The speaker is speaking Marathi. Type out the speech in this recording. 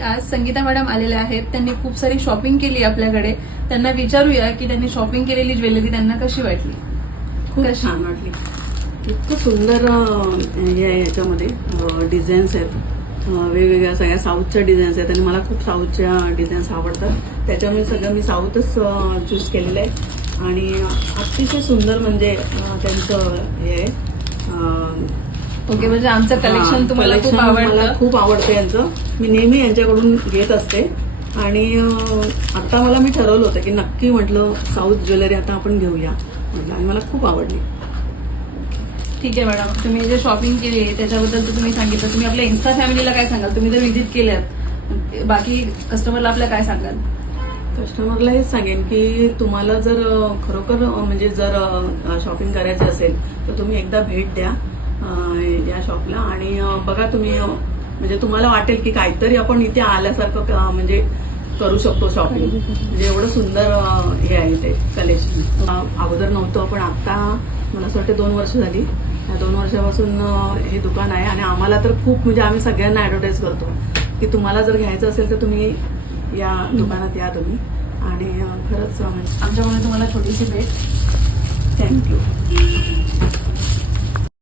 आज संगीता मॅडम आलेल्या आहेत. त्यांनी खूप सारी शॉपिंग केली आपल्याकडे. त्यांना विचारूया की त्यांनी शॉपिंग केलेली ज्वेलरी त्यांना कशी वाटली. खूप छान वाटली. इतकं सुंदर हे आहे, याच्यामध्ये डिझाईन्स आहेत, वेगवेगळ्या सगळ्या साऊथच्या डिझाईन्स आहेत आणि मला खूप साऊथच्या डिझाईन्स आवडतात. त्याच्यामुळे सगळं मी साऊथच चूज केलेलं आहे आणि अतिशय सुंदर म्हणजे त्यांचं हे आहे. ओके, म्हणजे आमचं कलेक्शन तुम्हाला खूप मला आवडतं. खूप आवडतं यांचं. मी नेहमी यांच्याकडून घेत असते आणि आता मला मी ठरवलं होतं की नक्की म्हटलं साऊथ ज्वेलरी आता आपण घेऊया म्हटलं आणि मला खूप आवडली. ठीक आहे मॅडम, तुम्ही जे शॉपिंग केली त्याच्याबद्दल तर तुम्ही सांगितलं. तुम्ही आपल्या इन्स्टा फॅमिलीला काय सांगाल? तुम्ही जर व्हिजिट केल्यात, बाकी कस्टमरला आपल्या काय सांगाल? कस्टमरला हेच सांगेन की तुम्हाला जर खरोखर म्हणजे जर शॉपिंग करायची असेल तर तुम्ही एकदा भेट द्या या शॉपला आणि बघा तुम्ही, म्हणजे तुम्हाला वाटेल की काहीतरी आपण इथे आल्यासारखं म्हणजे करू शकतो शॉपिंग. म्हणजे एवढं सुंदर हे आहे ते कलेक्शन. अगोदर नव्हतं पण आता मला असं वाटतं 2 वर्ष झाली. या 2 वर्षापासून हे दुकान आहे आणि आम्हाला तर खूप, म्हणजे आम्ही सगळ्यांना ऍडव्हर्टाईज करतो की तुम्हाला जर घ्यायचं असेल तर तुम्ही या दुकानात या तुम्ही. आणि खरंच आमच्याकडून तुम्हाला छोटीशी भेट. थँक्यू.